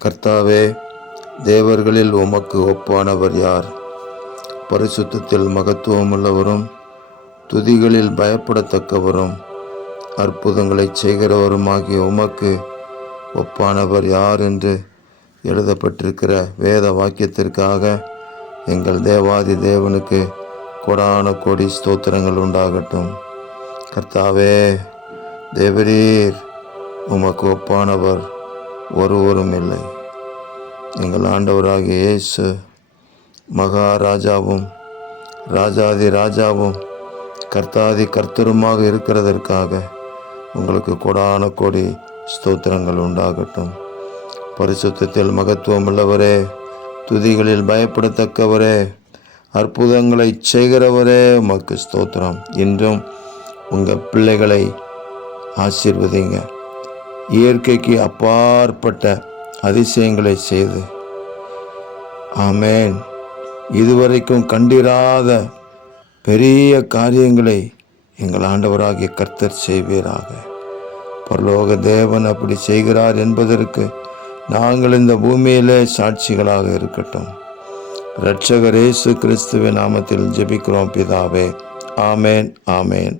கர்த்தாவே, தேவர்களில் உமக்கு ஒப்பானவர் யார்? பரிசுத்தத்தில் மகத்துவமுள்ளவரும் துதிகளில் பயப்படத்தக்கவரும் அற்புதங்களைச் செய்கிறவருமாகிய உமக்கு ஒப்பானவர் யார் என்று எழுதப்பட்டிருக்கிற வேத வாக்கியத்திற்காக எங்கள் தேவாதி தேவனுக்கு கொடான கோடி ஸ்தோத்திரங்கள் உண்டாகட்டும். கர்த்தாவே, தேவரீர், உமக்கு ஒப்பானவர் ஒருவரும் இல்லை. எங்கள் ஆண்டவராகிய இயேசு மகாராஜாவும் ராஜாதி ராஜாவும் கர்த்தாதி கர்த்தருமாக இருக்கிறதற்காக உங்களுக்கு கொடான கோடி ஸ்தோத்திரங்கள் உண்டாகட்டும். பரிசுத்தத்தில் மகத்துவம் உள்ளவரே, துதிகளில் பயப்படத்தக்கவரே, அற்புதங்களை செய்கிறவரே, உமக்கு ஸ்தோத்திரம். இன்றும் உங்கள் பிள்ளைகளை ஆசீர்வதிங்க. இயற்கைக்கு அப்பாற்பட்ட அதிசயங்களை செய்து, ஆமேன், இதுவரைக்கும் கண்டிராத பெரிய காரியங்களை எங்கள் ஆண்டவராகிய கர்த்தர் செய்வீராக. பரலோக தேவன் அப்படி செய்கிறார் என்பதற்கு நாங்கள் இந்த பூமியிலே சாட்சிகளாக இருக்கட்டும். இரட்சகர் இயேசு கிறிஸ்துவின் நாமத்தில் ஜெபிக்கிறோம் பிதாவே. ஆமேன், ஆமேன்.